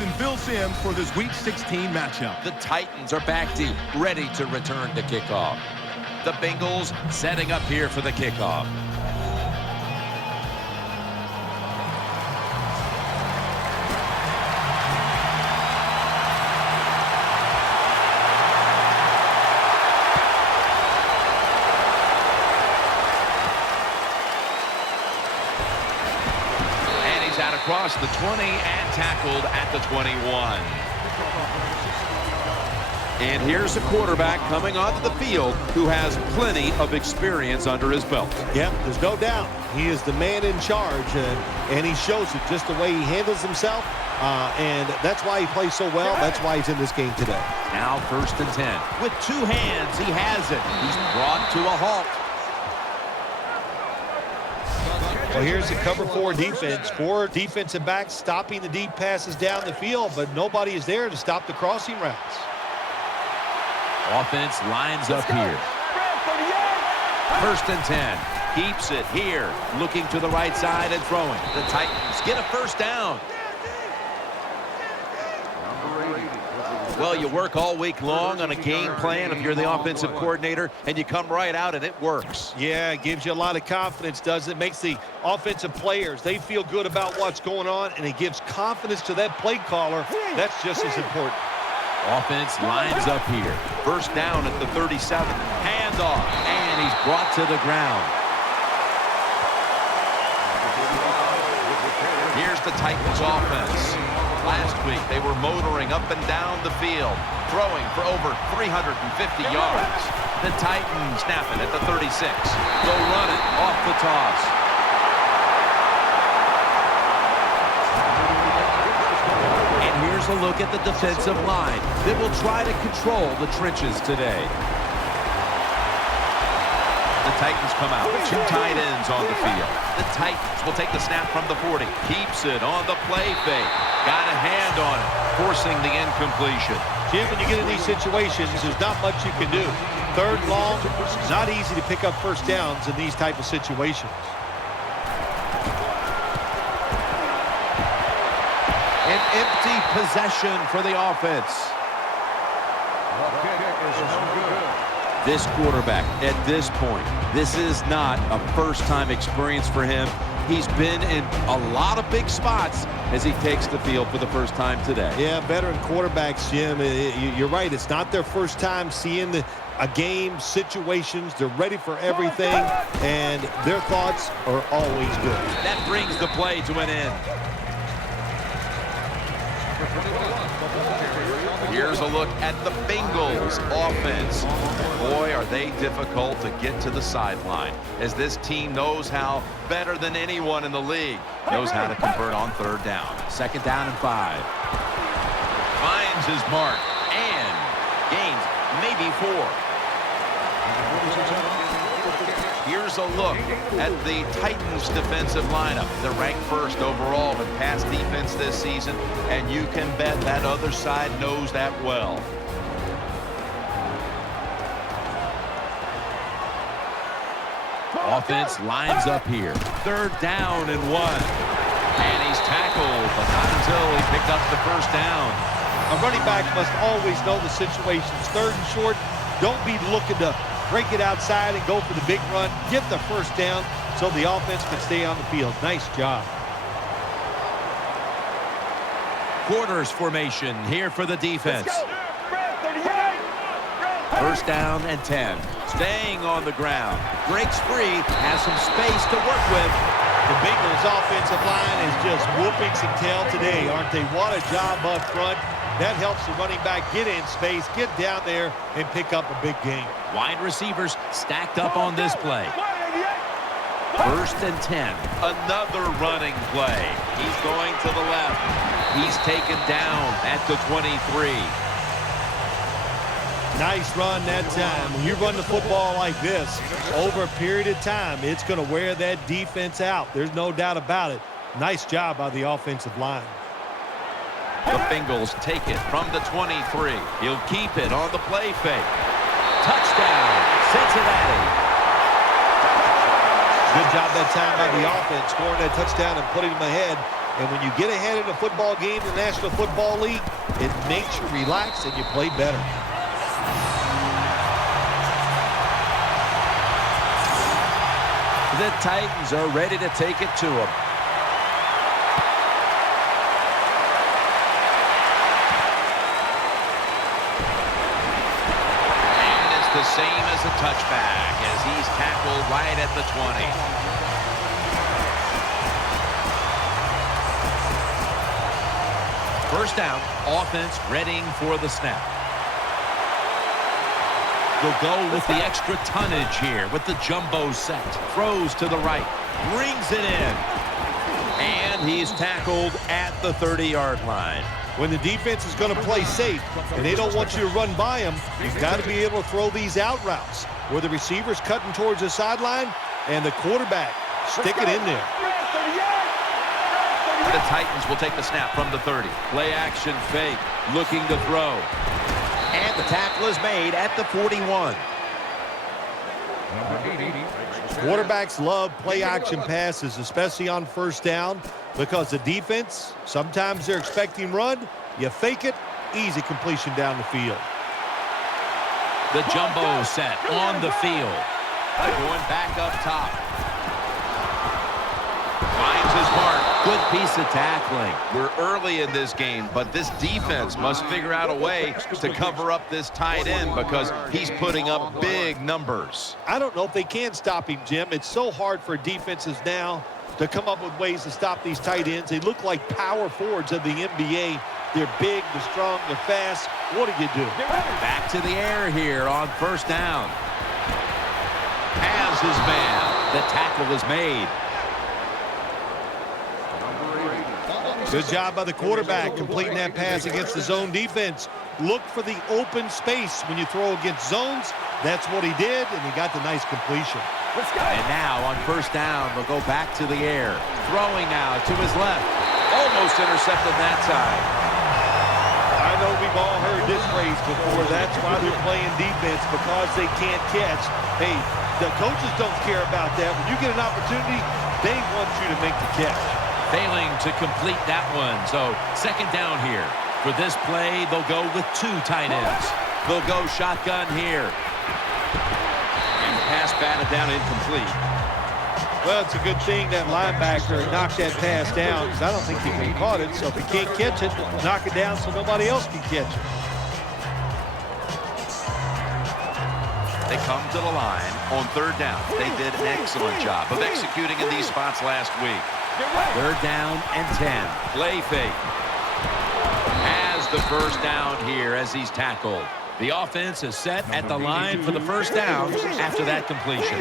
and Phil Simms for this Week 16 matchup. The Titans are back deep, ready to return to kickoff. The Bengals setting up here for the kickoff. Out across the 20 and tackled at the 21. And here's a quarterback coming onto the field who has plenty of experience under his belt. Yep, there's no doubt. He is the man in charge, and he shows it just the way he handles himself, and that's why he plays so well. That's why he's in this game today. Now 1st and 10. With 2 hands, he has it. He's brought to a halt. Well, here's the cover 4 defense. 4 defensive backs stopping the deep passes down the field, but nobody is there to stop the crossing routes. Offense lines up here. 1st and 10. Keeps it here. Looking to the right side and throwing. The Titans get a 1st down. Well, you work all week long on a game plan if you're the offensive coordinator, and you come right out and it works. Yeah, it gives you a lot of confidence, doesn't it? Makes the offensive players, they feel good about what's going on, and it gives confidence to that play caller. That's just as important. Offense lines up here. 1st down at the 37. Handoff, and he's brought to the ground. Here's the Titans offense. Last week, they were motoring up and down the field, throwing for over 350 yards. The Titans snap it at the 36. Go run it off the toss. And here's a look at the defensive line that will try to control the trenches today. The Titans come out. 2 tight ends on the field. The Titans will take the snap from the 40. Keeps it on the play fake. Got a hand on it, forcing the incompletion. Jim, when you get in these situations, there's not much you can do. 3rd and long, not easy to pick up 1st downs in these type of situations. An empty possession for the offense. This quarterback, at this point, this is not a first-time experience for him. He's been in a lot of big spots as he takes the field for the first time today. Yeah, veteran quarterbacks, Jim, you're right. It's not their first time seeing a game, situations. They're ready for everything, and their thoughts are always good. That brings the play to an end. Here's a look at the Bengals offense. Boy, are they difficult to get to the sideline, as this team knows how, better than anyone in the league, knows how to convert on 3rd down. 2nd down and 5. Finds his mark and gains maybe 4. Here's a look at the Titans defensive lineup. They're ranked 1st overall in pass defense this season, and you can bet that other side knows that well. Offense lines up here. 3rd down and 1. And he's tackled, but not until he picked up the 1st down. A running back must always know the situations. 3rd and short, don't be looking to break it outside and go for the big run. Get the 1st down so the offense can stay on the field. Nice job. Quarters formation here for the defense. 1st down and 10. Staying on the ground. Breaks free. Has some space to work with. The Bengals offensive line is just whooping some tail today, aren't they? What a job up front. That helps the running back get in space, get down there, and pick up a big gain. Wide receivers stacked up on this play. 1st and 10. Another running play. He's going to the left. He's taken down at the 23. Nice run that time. When you run the football like this, over a period of time, it's going to wear that defense out. There's no doubt about it. Nice job by the offensive line. The Bengals take it from the 23. He'll keep it on the play fake. Touchdown, Cincinnati. Good job that time by the offense, scoring that touchdown and putting them ahead And when you get ahead in a football game in the National Football League, it makes you relax and you play better. The Titans are ready to take it to them. And it's the same as a touchback as he's tackled right at the 20. First down, offense readying for the snap. They'll go with the extra tonnage here with the jumbo set. Throws to the right, brings it in. And he's tackled at the 30-yard line. When the defense is going to play safe and they don't want you to run by them, you've got to be able to throw these out routes where the receiver's cutting towards the sideline and the quarterback stick it in there. The Titans will take the snap from the 30. Play action fake, looking to throw. And the tackle is made at the 41. Quarterbacks love play action passes, especially on first down, because the defense, sometimes they're expecting run. You fake it, easy completion down the field. The jumbo set on the field. Going back up top. Finds his mark. Good piece of tackling. We're early in this game, but this defense must figure out a way to cover up this tight end because he's putting up big numbers. I don't know if they can stop him, Jim. It's so hard for defenses now to come up with ways to stop these tight ends. They look like power forwards of the NBA. They're big, they're strong, they're fast. What do you do? Back to the air here on first down. Has his man. The tackle is made. Good job by the quarterback completing that pass against the zone defense. Look for the open space when you throw against zones. That's what he did, and he got the nice completion. And now on first down, they'll go back to the air. Throwing now to his left. Almost intercepted that side. I know we've all heard this phrase before. That's why they're playing defense, because they can't catch. Hey, the coaches don't care about that. When you get an opportunity, they want you to make the catch. Failing to complete that one. So second down here. For this play, they'll go with two tight ends. They'll go shotgun here. And pass batted down incomplete. Well, it's a good thing that linebacker knocked that pass down, because I don't think he can caught it. So if he can't catch it, knock it down so nobody else can catch it. They come to the line on third down. They did an excellent job of executing in these spots last week. Third down and 10. Play fake. Has the first down here as he's tackled. The offense is set at the line for the first down after that completion.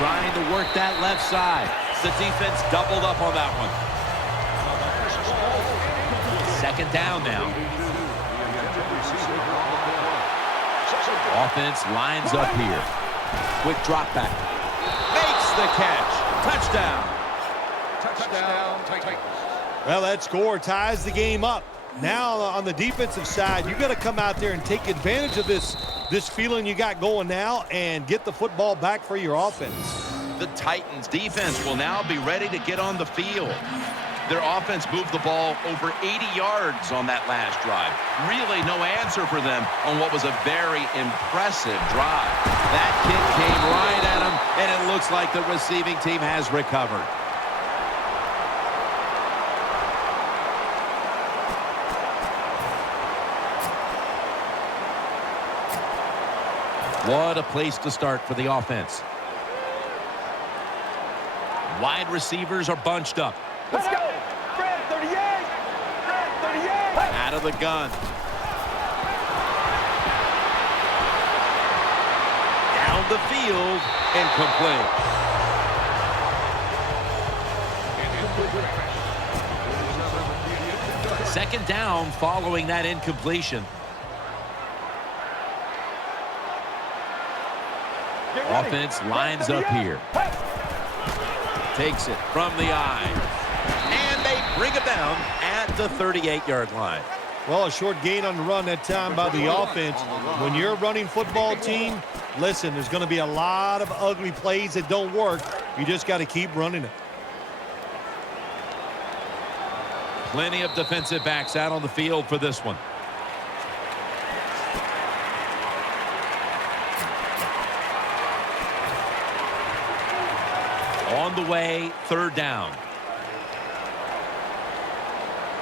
Trying to work that left side. The defense doubled up on that one. Second down now. Offense lines up here. Quick drop back. Makes the catch. Touchdown. Well, that score ties the game up. Now on the defensive side, you got to come out there and take advantage of this feeling you got going now and get the football back for your offense. The Titans defense will now be ready to get on the field. Their offense moved the ball over 80 yards on that last drive. Really no answer for them on what was a very impressive drive. That kick came right at him, and it looks like the receiving team has recovered. What a place to start for the offense. Wide receivers are bunched up. Let's go. Fred, 38. Fred, 38. Out of the gun. Down the field. Incomplete. Second down following that incompletion. Offense lines up here. Takes it from the eye. And they bring it down at the 38-yard line. Well, a short gain on the run that time by the offense. When you're a running football team, listen, there's going to be a lot of ugly plays that don't work. You just got to keep running it. Plenty of defensive backs out on the field for this one. On the way, third down.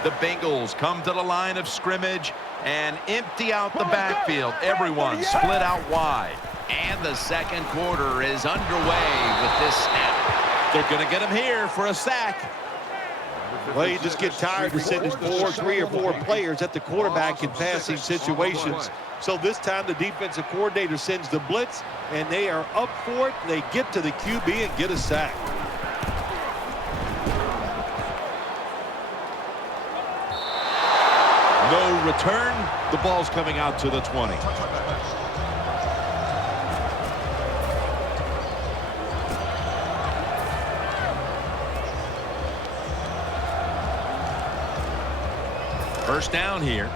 The Bengals come to the line of scrimmage and empty out the backfield. Everyone split out wide. And the second quarter is underway with this snap. They're going to get him here for a sack. Well, you just get tired of sending 3 or 4 players at the quarterback in passing situations. So this time the defensive coordinator sends the blitz, and they are up for it. They get to the QB and get a sack. No return. The ball's coming out to the 20. First down here.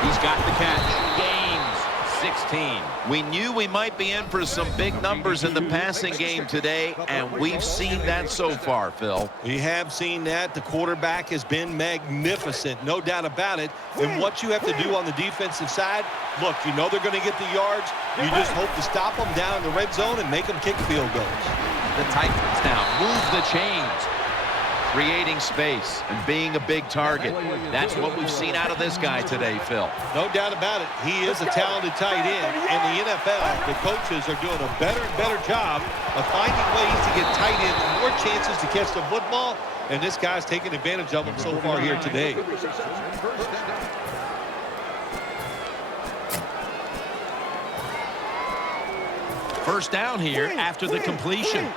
He's got the catch. Gains 16. We knew we might be in for some big numbers in the passing game today, and we've seen that so far, Phil. We have seen that. The quarterback has been magnificent, no doubt about it. And what you have to do on the defensive side, look, you know they're going to get the yards. You just hope to stop them down in the red zone and make them kick field goals. The Titans now move the chains, creating space and being a big target. That's what we've seen out of this guy today, Phil. No doubt about it. He is a talented tight end. In the NFL, the coaches are doing a better and better job of finding ways to get tight ends more chances to catch the football, and this guy's taking advantage of them so far here today. First down here after the completion.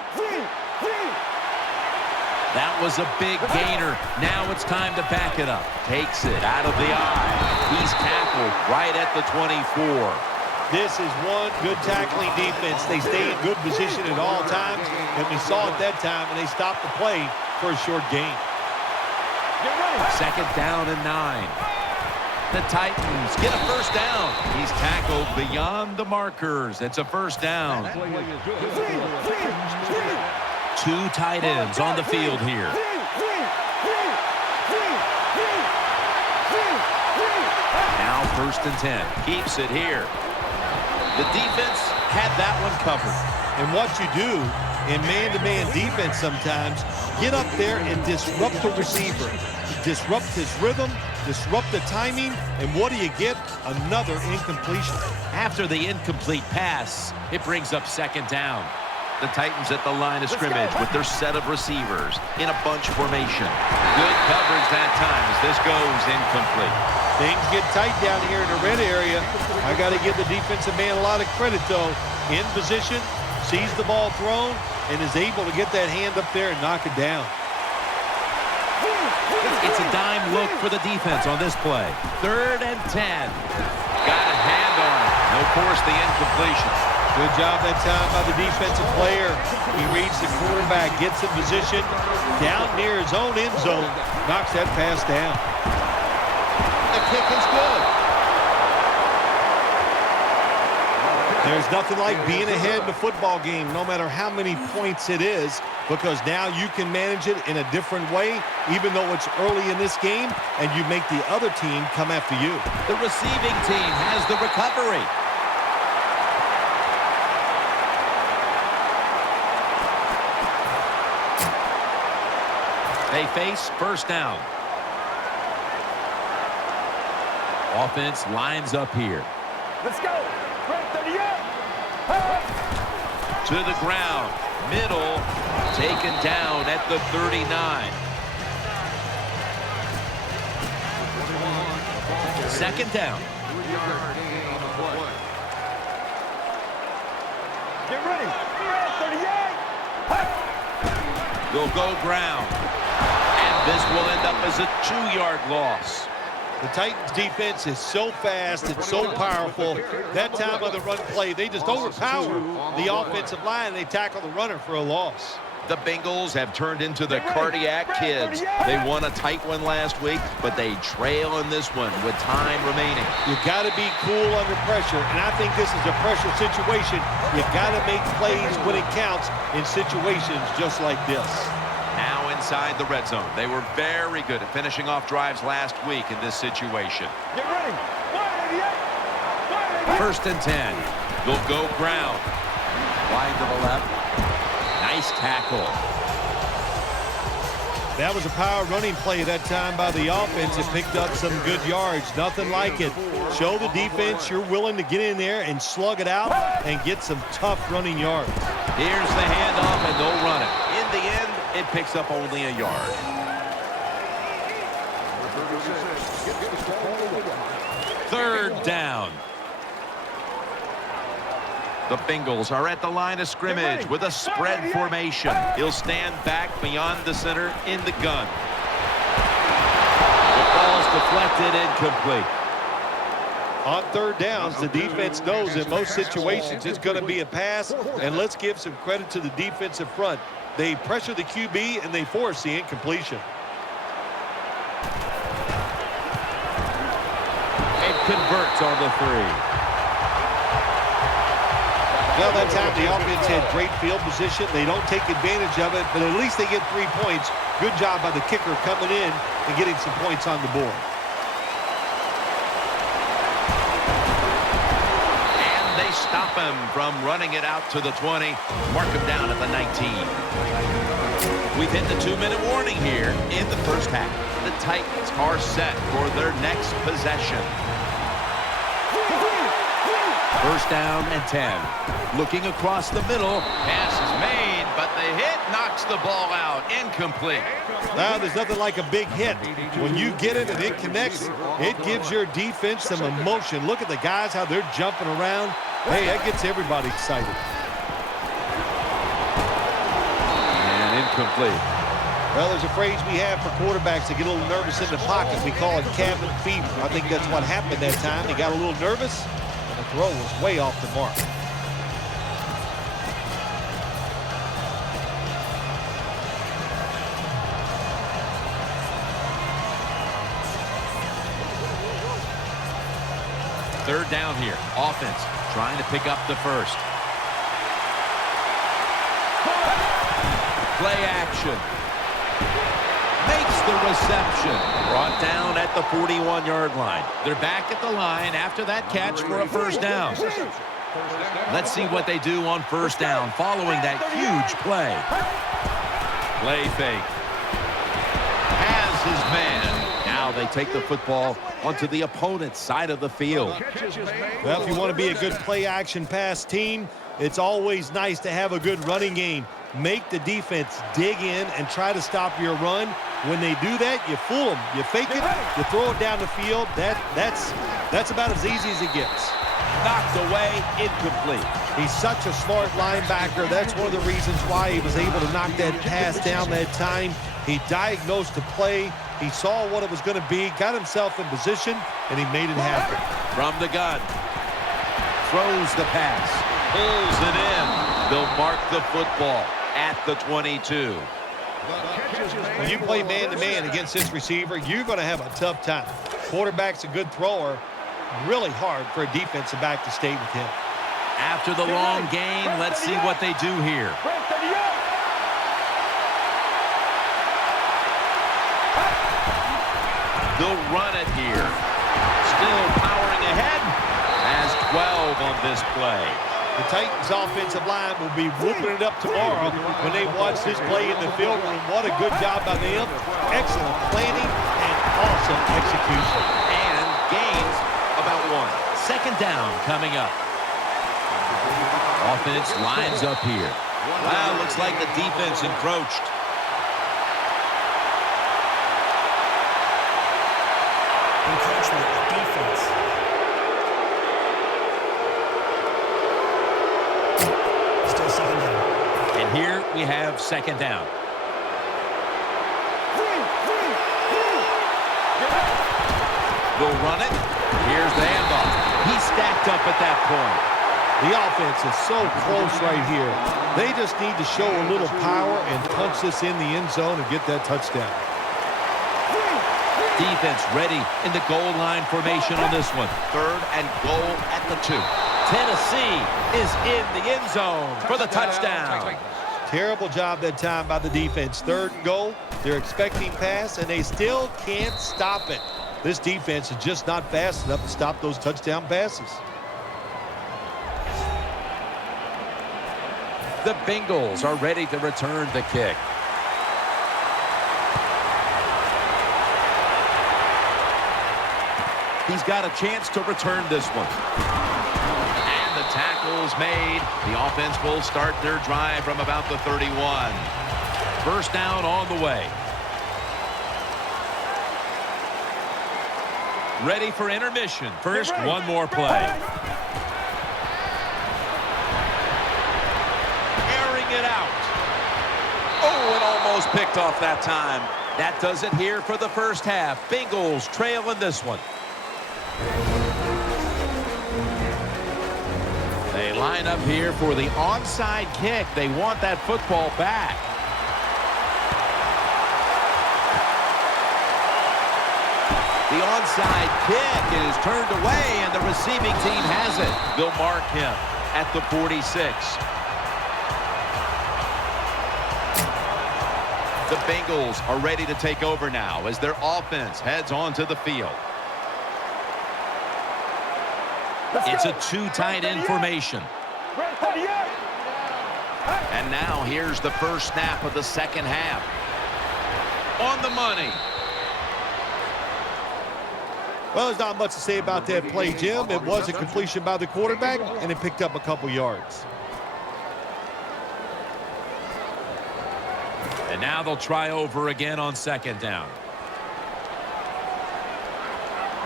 That was a big gainer. Now it's time to back it up. Takes it out of the eye. He's tackled right at the 24. This is one good tackling defense. They stay in good position at all times, and we saw it that time, and they stopped the play for a short gain. Second down and 9. The Titans get a first down. He's tackled beyond the markers. It's a first down. 2 tight ends on the field here. Now first and 10. Keeps it here. The defense had that one covered. And what you do in man-to-man defense sometimes, get up there and disrupt the receiver. Disrupt his rhythm, disrupt the timing, and what do you get? Another incompletion. After the incomplete pass, it brings up second down. The Titans at the line of scrimmage with their set of receivers in a bunch formation. Good coverage that time as this goes incomplete. Things get tight down here in the red area. I got to give the defensive man a lot of credit, though. In position, sees the ball thrown, and is able to get that hand up there and knock it down. It's a dime look for the defense on this play. 3rd and 10. Got a hand on it. No force the incompletion. Good job that time by the defensive player. He reads the quarterback, gets in position, down near his own end zone, knocks that pass down. The kick is good. There's nothing like being ahead in a football game, no matter how many points it is, because now you can manage it in a different way, even though it's early in this game, and you make the other team come after you. The receiving team has the recovery. They face first down. Offense lines up here. Let's go. Right, 38. To the ground. Middle. Taken down at the 39. Second down. Get ready. 38. Will go ground. And this will end up as a 2-yard loss. The Titans defense is so fast and so powerful. That time of the run play, they just overpower the offensive line. They tackle the runner for a loss. The Bengals have turned into the cardiac kids. They won a tight one last week, but they trail in this one with time remaining. You got to be cool under pressure, and I think this is a pressure situation. You got to make plays when it counts in situations just like this. Now inside the red zone. They were very good at finishing off drives last week in this situation. Get ready. 188. 1st and 10. They'll go ground. Wide to the left. Nice tackle. That was a power running play that time by the offense. It picked up some good yards. Nothing like it. Show the defense you're willing to get in there and slug it out and get some tough running yards. Here's the handoff, and they'll run it. In the end, it picks up only a yard. 3rd down. The Bengals are at the line of scrimmage with a spread formation. He'll stand back beyond the center in the gun. The ball's deflected, incomplete. On 3rd downs, the defense knows in most situations it's going to be a pass, and let's give some credit to the defensive front. They pressure the QB, and they force the incompletion. It converts on the 3. Well, that time the offense had great field position. They don't take advantage of it, but at least they get 3 points. Good job by the kicker coming in and getting some points on the board. And they stop him from running it out to the 20. Mark him down at the 19. We've hit the 2-minute warning here in the first half. The Titans are set for their next possession. 1st down and 10. Looking across the middle. Pass is made, but the hit knocks the ball out. Incomplete. Now, there's nothing like a big hit. When you get it and it connects, it gives your defense some emotion. Look at the guys, how they're jumping around. Hey, that gets everybody excited. And incomplete. Well, there's a phrase we have for quarterbacks that get a little nervous in the pocket. We call it cabin fever. I think that's what happened that time. He got a little nervous, and the throw was way off the mark. Third down here. Offense trying to pick up the first. Play action. Makes the reception. Brought down at the 41-yard line. They're back at the line after that catch for a first down. Let's see what they do on first down following that huge play. Play fake. Has his man. Now they take the football onto the opponent's side of the field. Well, if you want to be a good play-action pass team, it's always nice to have a good running game. Make the defense dig in and try to stop your run. When they do that, you fool them. You fake it, you throw it down the field. That's about as easy as it gets. Knocked away, incomplete. He's such a smart linebacker. That's one of the reasons why he was able to knock that pass down that time. He diagnosed the play. He saw what it was going to be, got himself in position, and he made it happen. From the gun. Throws the pass. Pulls it in. They'll mark the football at the 22. When you play man-to-man against this receiver, you're going to have a tough time. Quarterback's a good thrower. Really hard for a defensive back to stay with him. After the long gain, let's see what they do here. They'll run it here. Still powering ahead. Has 12 on this play. The Titans' offensive line will be whooping it up tomorrow when they watch this play in the film room. What a good job by them. Excellent planning and awesome execution. And gains about 1. Second down coming up. Offense lines up here. Wow, looks like the defense encroached. Encroachment defense. Still second down. And here we have second down. They'll run it. Here's the handoff. He's stacked up at that point. The offense is so close right here. They just need to show a little power and punch this in the end zone and get that touchdown. Defense ready in the goal line formation on this one. 3rd and goal at the 2. Tennessee is in the end zone for the touchdown. Terrible job that time by the defense. 3rd and goal. They're expecting pass, and they still can't stop it. This defense is just not fast enough to stop those touchdown passes. The Bengals are ready to return the kick. He's got a chance to return this one. And the tackle's made. The offense will start their drive from about the 31. First down on the way. Ready for intermission. First, one more play. Airing it out. Oh, it almost picked off that time. That does it here for the first half. Bengals trail in this one. They line up here for the onside kick. They want that football back. The onside kick is turned away, and the receiving team has it. They'll mark him at the 46. The Bengals are ready to take over now as their offense heads onto the field. It's a 2 tight end formation. And now here's the first snap of the second half. On the money. Well, there's not much to say about that play, Jim. It was a completion by the quarterback, and it picked up a couple yards. And now they'll try over again on second down.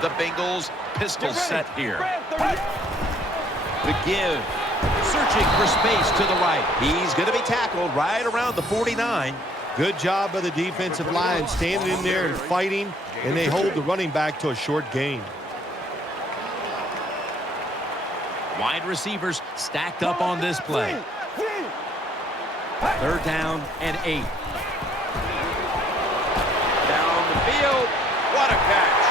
The Bengals pistol set here. The give. Searching for space to the right. He's going to be tackled right around the 49. Good job by the defensive line, standing in there and fighting, and they hold the running back to a short gain. Wide receivers stacked up on this play. 3rd down and 8. Down the field. What a catch.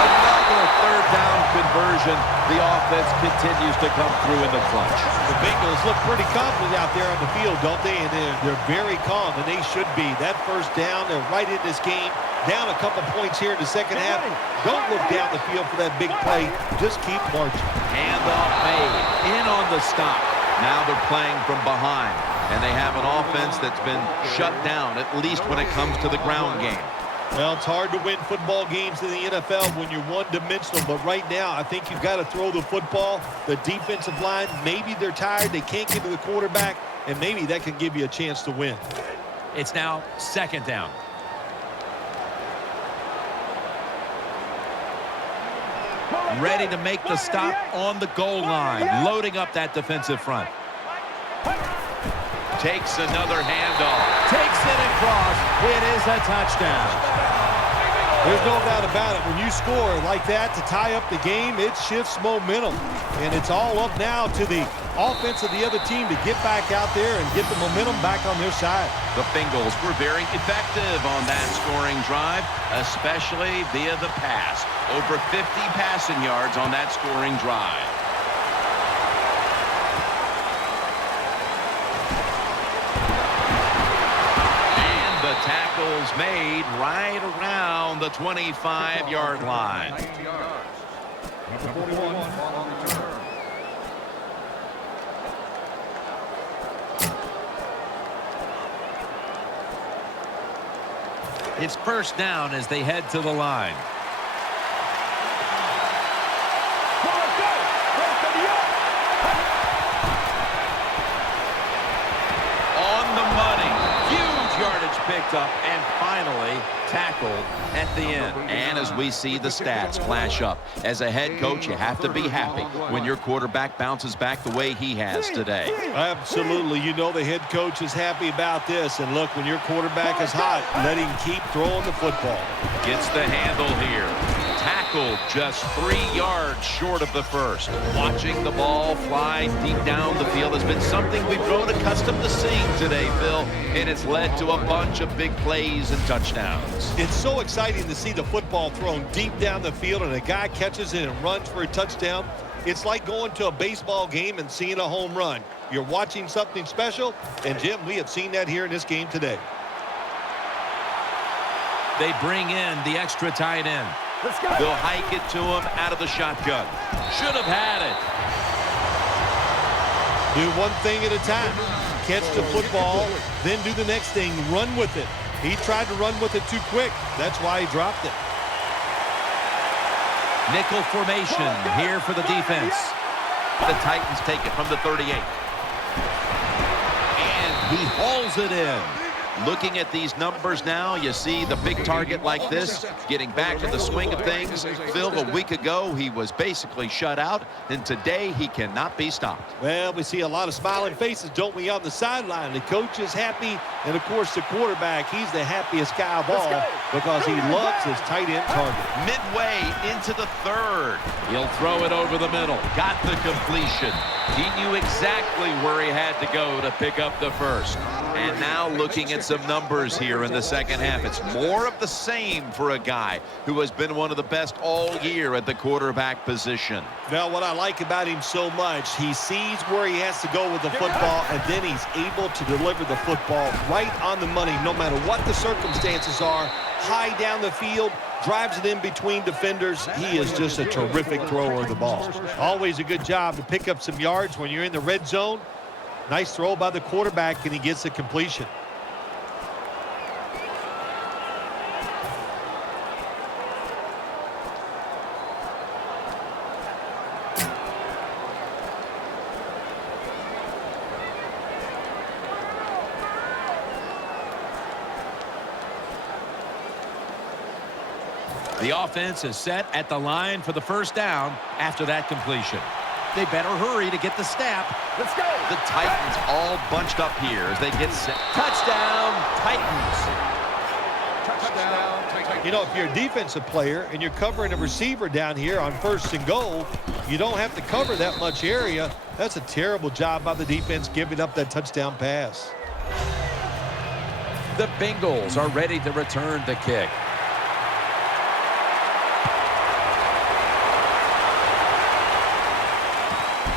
Another 3rd down conversion. The offense continues to come through in the clutch. The Bengals look pretty confident out there on the field, don't they? And they're very calm, and they should be. That first down, they're right in this game. Down a couple points here in the second half. Don't look down the field for that big play. Just keep marching. Handoff made. In on the stop. Now they're playing from behind. And they have an offense that's been shut down, at least when it comes to the ground game. Well, it's hard to win football games in the NFL when you're one-dimensional, but right now I think you've got to throw the football. The defensive line, maybe they're tired, they can't get to the quarterback, and maybe that can give you a chance to win. It's now second down. Ready to make the stop on the goal line, loading up that defensive front. Takes another handoff. Takes it across. It is a touchdown. There's no doubt about it. When you score like that to tie up the game, it shifts momentum. And it's all up now to the offense of the other team to get back out there and get the momentum back on their side. The Bengals were very effective on that scoring drive, especially via the pass. Over 50 passing yards on that scoring drive. Tackles made right around the 25-yard line. It's first down as they head to the line. On the money. Picked up and finally tackled at the end. And as we see the stats flash up, as a head coach, you have to be happy when your quarterback bounces back the way he has today. Absolutely. You know the head coach is happy about this. And look, when your quarterback is hot, let him keep throwing the football. Gets the handle here. Tackled just 3 yards short of the first. Watching the ball fly deep down the field has been something we've grown accustomed to seeing today, Phil, and it's led to a bunch of big plays and touchdowns. It's so exciting to see the football thrown deep down the field and a guy catches it and runs for a touchdown. It's like going to a baseball game and seeing a home run. You're watching something special, and Jim, we have seen that here in this game today. They bring in the extra tight end. Let's go. They'll hike it to him out of the shotgun. Should have had it. Do one thing at a time. Catch the football, then do the next thing, run with it. He tried to run with it too quick. That's why he dropped it. Nickel formation here for the defense. The Titans take it from the 38. And he hauls it in. Looking at these numbers now, you see the big target like this, getting back to the swing of things. Phil, a week ago, he was basically shut out, and today he cannot be stopped. Well, we see a lot of smiling faces, don't we, on the sideline. The coach is happy, and, of course, the quarterback, he's the happiest guy of all because he loves his tight end target. Midway into the third. He'll throw it over the middle. Got the completion. He knew exactly where he had to go to pick up the first. And now looking at some numbers here in the second half. It's more of the same for a guy who has been one of the best all year at the quarterback position. Now, what I like about him so much, he sees where he has to go with the football, and then he's able to deliver the football right on the money, no matter what the circumstances are. High down the field, drives it in between defenders. He is just a terrific thrower of the ball. Always a good job to pick up some yards when you're in the red zone. Nice throw by the quarterback, and he gets the completion. The offense is set at the line for the first down after that completion. They better hurry to get the snap. Let's go. The Titans all bunched up here as they get set. Touchdown, Titans. You know, if you're a defensive player and you're covering a receiver down here on 1st and goal, you don't have to cover that much area. That's a terrible job by the defense giving up that touchdown pass. The Bengals are ready to return the kick.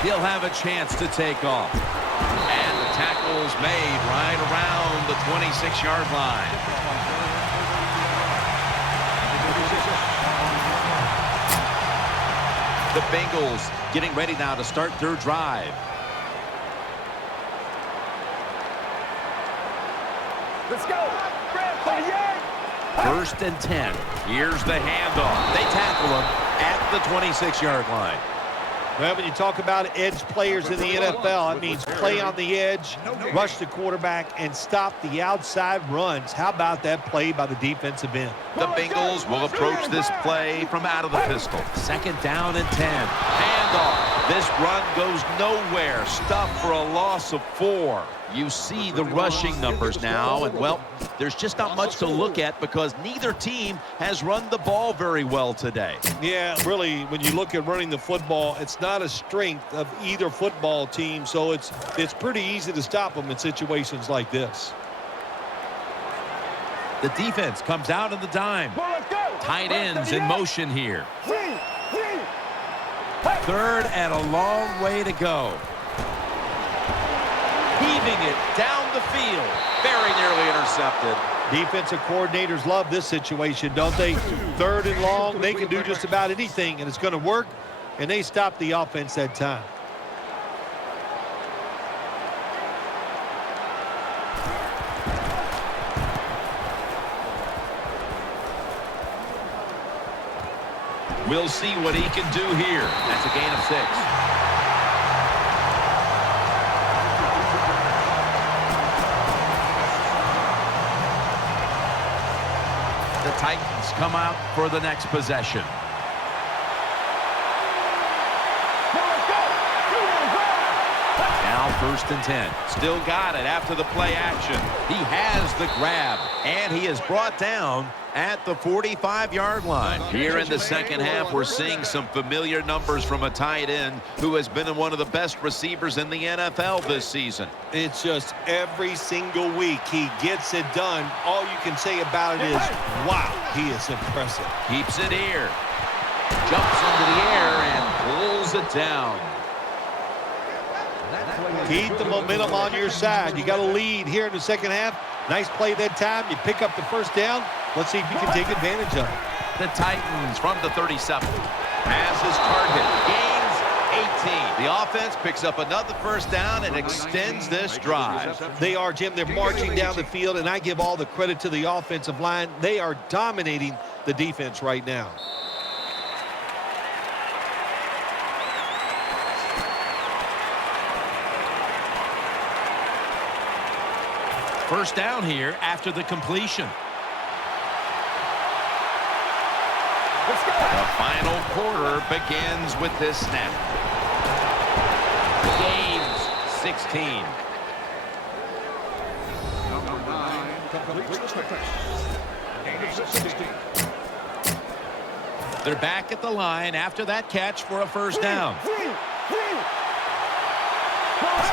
He'll have a chance to take off. And the tackle's made right around the 26-yard line. The Bengals getting ready now to start their drive. Let's go. 38. 1st and 10. Here's the handoff. They tackle him at the 26-yard line. Well, when you talk about edge players in the NFL, it means play on the edge, rush the quarterback, and stop the outside runs. How about that play by the defensive end? The Bengals will approach this play from out of the pistol. 2nd down and 10. Handoff. This run goes nowhere. Stuffed for a loss of 4. You see the rushing numbers now, and, well, there's just not much to look at because neither team has run the ball very well today. Yeah, really, when you look at running the football, it's not a strength of either football team, so it's pretty easy to stop them in situations like this. The defense comes out in the dime. Tight ends in motion here. 3rd and a long way to go. Heaving it down the field. Very nearly intercepted. Defensive coordinators love this situation, don't they? 3rd and long, they can do just about anything, and it's going to work, and they stop the offense that time. We'll see what he can do here. That's a gain of 6. The Titans come out for the next possession. Now 1st and 10. Still got it after the play action. He has the grab, and he is brought down at the 45-yard line. Here in the second half, we're seeing some familiar numbers from a tight end who has been one of the best receivers in the NFL this season. It's just every single week he gets it done. All you can say about it is, wow, he is impressive. Keeps it here. Jumps into the air and pulls it down. Keep the momentum on your side. You got a lead here in the second half. Nice play that time. You pick up the first down. Let's see if you can take advantage of it. The Titans from the 37. Has his target. Gains 18. The offense picks up another first down and extends this drive. They are, Jim. They're marching down the field, and I give all the credit to the offensive line. They are dominating the defense right now. First down here after the completion. The final quarter begins with this snap. Gains 16. They're back at the line after that catch for a first down.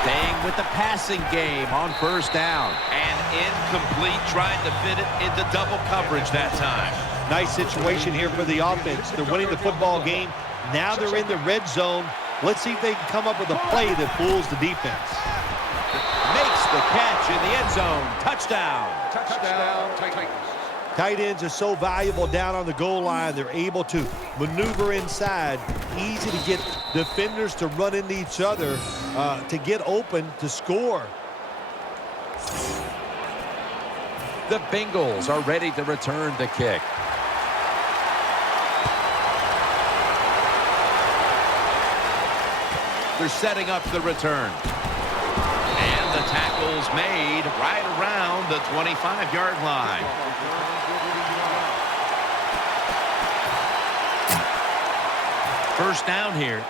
Staying with the passing game on first down. And incomplete, trying to fit it into double coverage that time. Nice situation here for the offense. They're winning the football game. Now they're in the red zone. Let's see if they can come up with a play that fools the defense. Makes the catch in the end zone. Touchdown. Tight ends are so valuable down on the goal line. They're able to maneuver inside. Easy to get defenders to run into each other, to get open, to score. The Bengals are ready to return the kick. They're setting up the return. And the tackle's made right around the 25-yard line. First down here.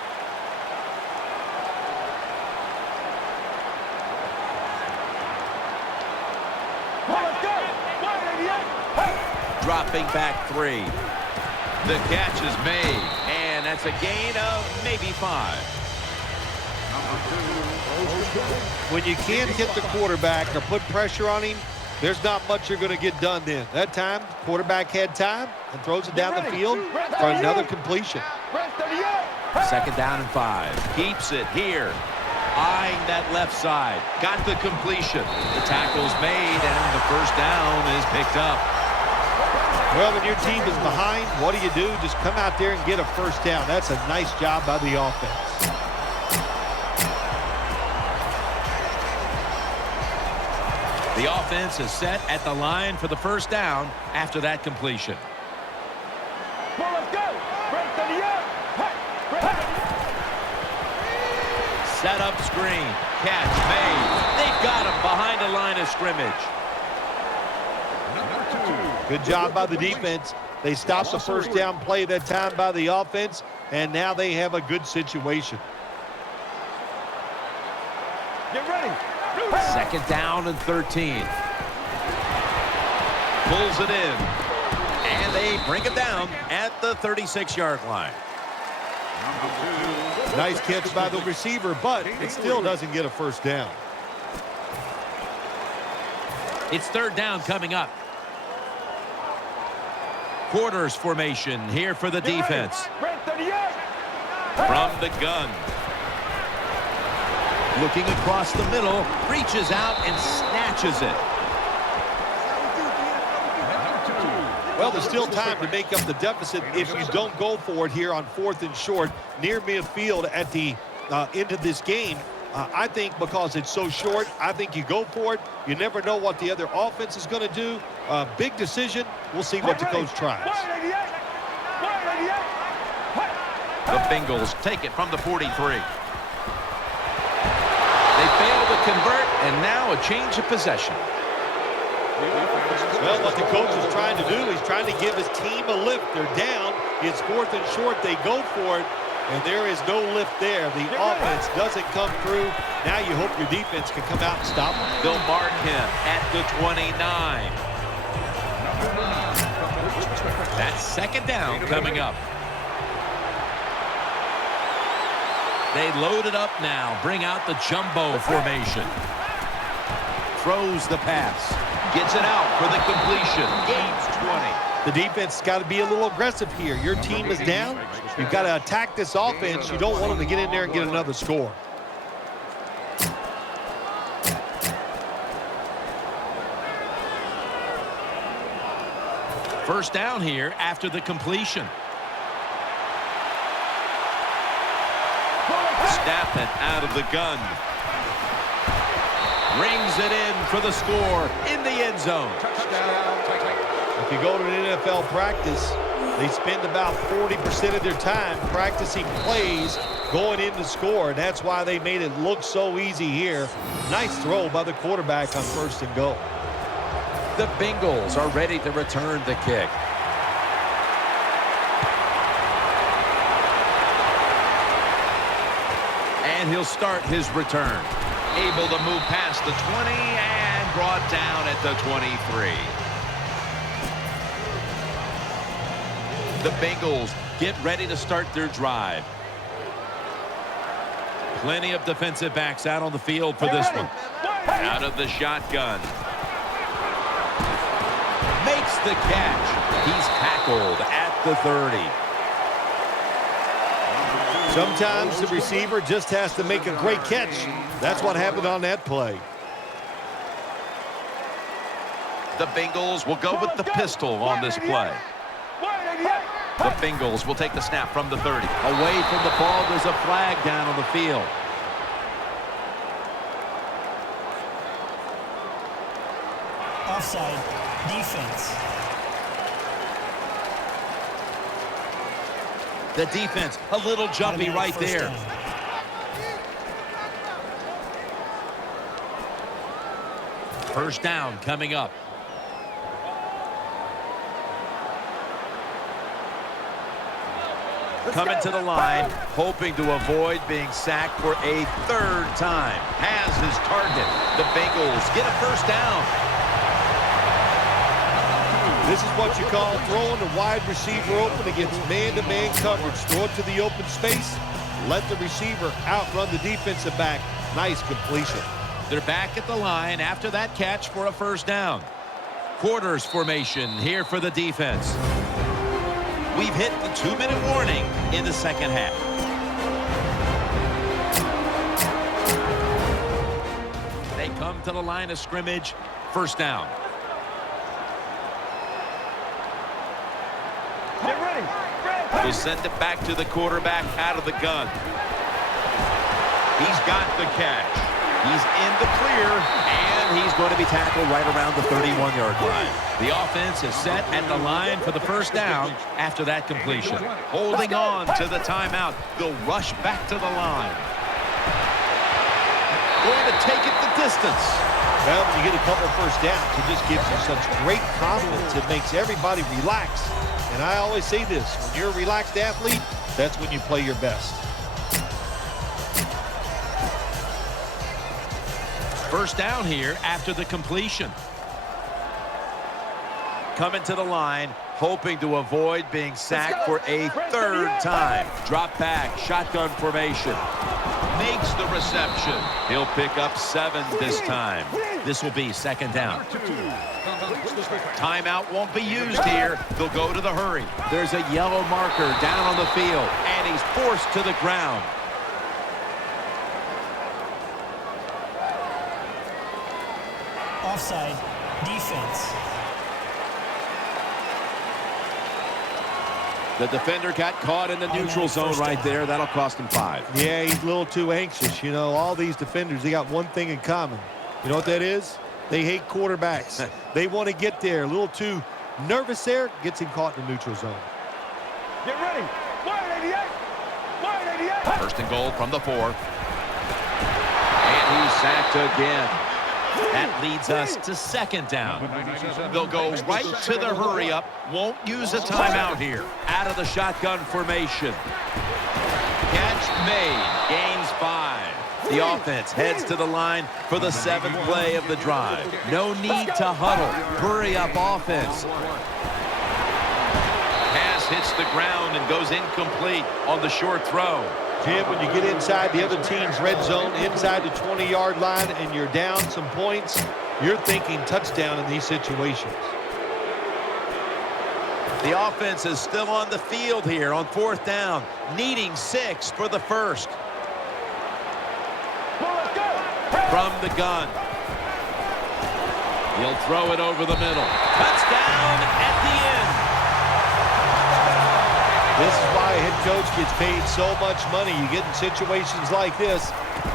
Dropping back 3. The catch is made. And that's a gain of maybe 5. When you can't hit the quarterback or put pressure on him, there's not much you're going to get done then. That time, quarterback had time and throws it down the field for another completion. Second down and 5. Keeps it here. Eyeing that left side. Got the completion. The tackle's made, and the first down is picked up. Well, when your team is behind, what do? Just come out there and get a first down. That's a nice job by the offense. The offense is set at the line for the first down after that completion. Set up screen. Catch made. They've got him behind the line of scrimmage. Good job by the defense. They stopped the first down play that time by the offense, and now they have a good situation. Get ready. Second down and 13. Pulls it in. And they bring it down at the 36-yard line. Nice catch by the receiver, but it still doesn't get a first down. It's third down coming up. Quarters formation here for the defense. From the gun. Looking across the middle, reaches out and snatches it. Well, there's still time to make up the deficit if you don't go for it here on 4th and short near midfield at the end of this game. I think because it's so short, I think you go for it. You never know what the other offense is going to do. Big decision. We'll see what the coach tries. The Bengals take it from the 43. They fail to convert, and now a change of possession. Well, what the coach is trying to do, he's trying to give his team a lift. They're down. It's 4th and short. They go for it. And there is no lift there. The offense doesn't come through. Now you hope your defense can come out and stop them. They'll mark him at the 29. That's second down coming up. They load it up now. Bring out the jumbo formation. Throws the pass. Gets it out for the completion. Gains 20. The defense has got to be a little aggressive here. Your team is down. You've got to attack this offense. You don't want them to get in there and get another score. First down here after the completion. Snap it out of the gun. Rings it in for the score in the end zone. If you go to an NFL practice, they spend about 40% of their time practicing plays going in to score. And that's why they made it look so easy here. Nice throw by the quarterback on first and goal. The Bengals are ready to return the kick. And he'll start his return. Able to move past the 20 and brought down at the 23. The Bengals get ready to start their drive. Plenty of defensive backs out on the field for this one. Out of the shotgun. Makes the catch. He's tackled at the 30. Sometimes the receiver just has to make a great catch. That's what happened on that play. The Bengals will go with the pistol on this play. The Bengals will take the snap from the 30. Away from the ball, there's a flag down on the field. Offside. Defense. The defense, a little jumpy right there. First down coming up. Coming to the line, hoping to avoid being sacked for a third time. Has his target. The Bengals get a first down. This is what you call throwing the wide receiver open against man-to-man coverage. Throw it to the open space. Let the receiver outrun the defensive back. Nice completion. They're back at the line after that catch for a first down. Quarters formation here for the defense. We've hit the 2-minute warning in the second half. They come to the line of scrimmage. First down. We'll send it back to the quarterback out of the gun. He's got the catch. He's in the clear, and he's going to be tackled right around the 31-yard line. The offense is set at the line for the first down after that completion. Holding on to the timeout. They'll rush back to the line. Going to take it the distance. Well, when you get a couple of first downs, it just gives you such great confidence. It makes everybody relax. And I always say this, when you're a relaxed athlete, that's when you play your best. First down here after the completion. Coming to the line, hoping to avoid being sacked for a third time. Drop back, shotgun formation. Makes the reception. He'll pick up 7 this time. This will be second down. Timeout won't be used here. They'll go to the hurry. There's a yellow marker down on the field, and he's forced to the ground. Offside. Defense. The defender got caught in the neutral zone right there. That'll cost him 5. Yeah, he's a little too anxious. You know, all these defenders, they got one thing in common. You know what that is? They hate quarterbacks. They want to get there. A little too nervous there. Gets him caught in the neutral zone. Get ready. 188. 188. First and goal from the 4. And he's sacked again. That leads us to second down. They'll go right to the hurry up. Won't use a timeout here. Out of the shotgun formation. Made. Gains 5. The offense heads to the line for the 7th play of the drive. No need to huddle. Hurry up offense. Pass hits the ground and goes incomplete on the short throw. Jim, when you get inside the other team's red zone, inside the 20-yard line, and you're down some points, you're thinking touchdown in these situations. The offense is still on the field here on 4th down, needing 6 for the first. From the gun. He'll throw it over the middle. Touchdown at the end. This is why a head coach gets paid so much money. You get in situations like this,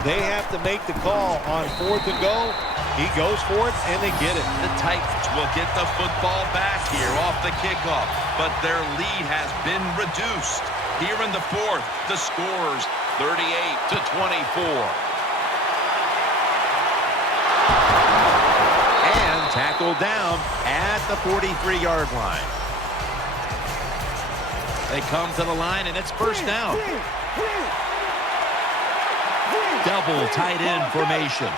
they have to make the call on 4th and go. He goes for it, and they get it. The Titans will get the football back here off the kickoff, but their lead has been reduced. Here in the 4th, the score's 38-24. And tackled down at the 43-yard line. They come to the line, and it's first down. Double tight end formation.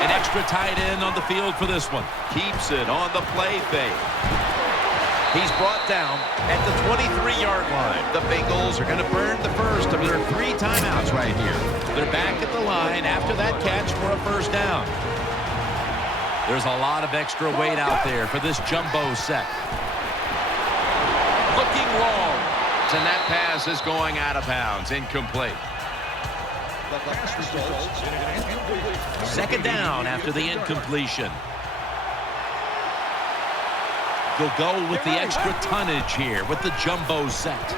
An extra tight end on the field for this one. Keeps it on the play fake. He's brought down at the 23-yard line. The Bengals are going to burn the first of their 3 timeouts right here. They're back at the line after that catch for a first down. There's a lot of extra weight out there for this jumbo set. Looking long. And that pass is going out of bounds. Incomplete. Second down after the incompletion. They'll go with the extra tonnage here with the jumbo set.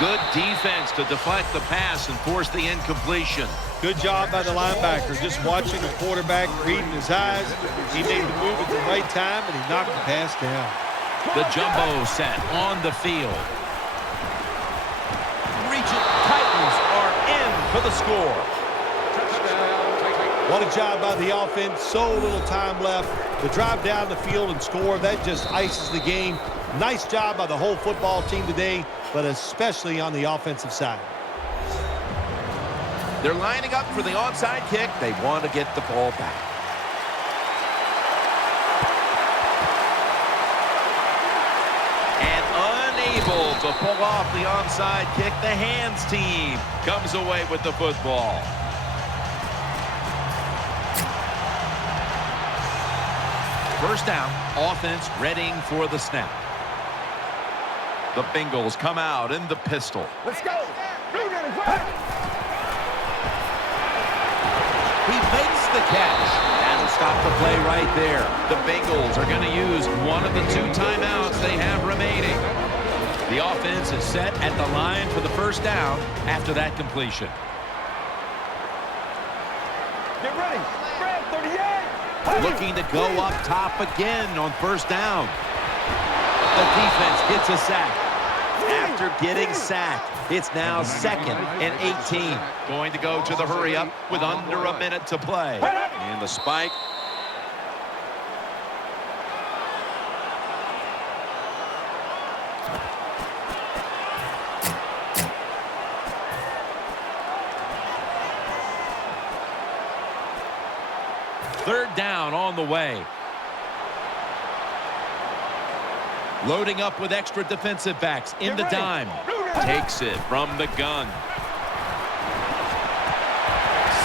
Good defense to deflect the pass and force the incompletion. Good job by the linebacker, just watching the quarterback, reading his eyes. He made the move at the right time, and he knocked the pass down. The jumbo set on the field. Regent Titans are in for the score. What a job by the offense. So little time left to drive down the field and score. That just ices the game. Nice job by the whole football team today, but especially on the offensive side. They're lining up for the onside kick. They want to get the ball back. And unable to pull off the onside kick, the hands team comes away with the football. First down, offense readying for the snap. The Bengals come out in the pistol. Let's go. He makes the catch. That'll stop the play right there. The Bengals are going to use one of the 2 timeouts they have remaining. The offense is set at the line for the first down after that completion. Get ready. Spread 38. Looking to go up top again on first down. The defense gets a sack. After getting sacked, it's now 2nd and 18. Going to go to the hurry-up with under a minute to play. And the spike. Third down on the way. Loading up with extra defensive backs in the dime. Takes it from the gun.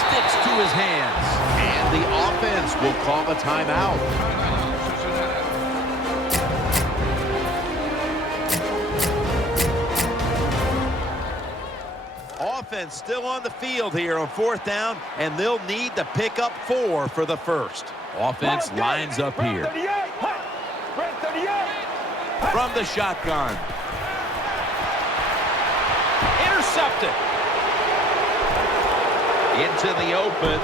Sticks to his hands. And the offense will call a timeout. Offense still on the field here on 4th down, and they'll need to pick up 4 for the first. Offense lines up here. From the shotgun. Intercepted. Into the open.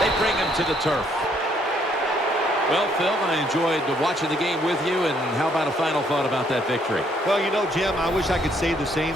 They bring him to the turf. Well, Phil, I enjoyed watching the game with you, and how about a final thought about that victory? Well, you know, Jim, I wish I could say the same.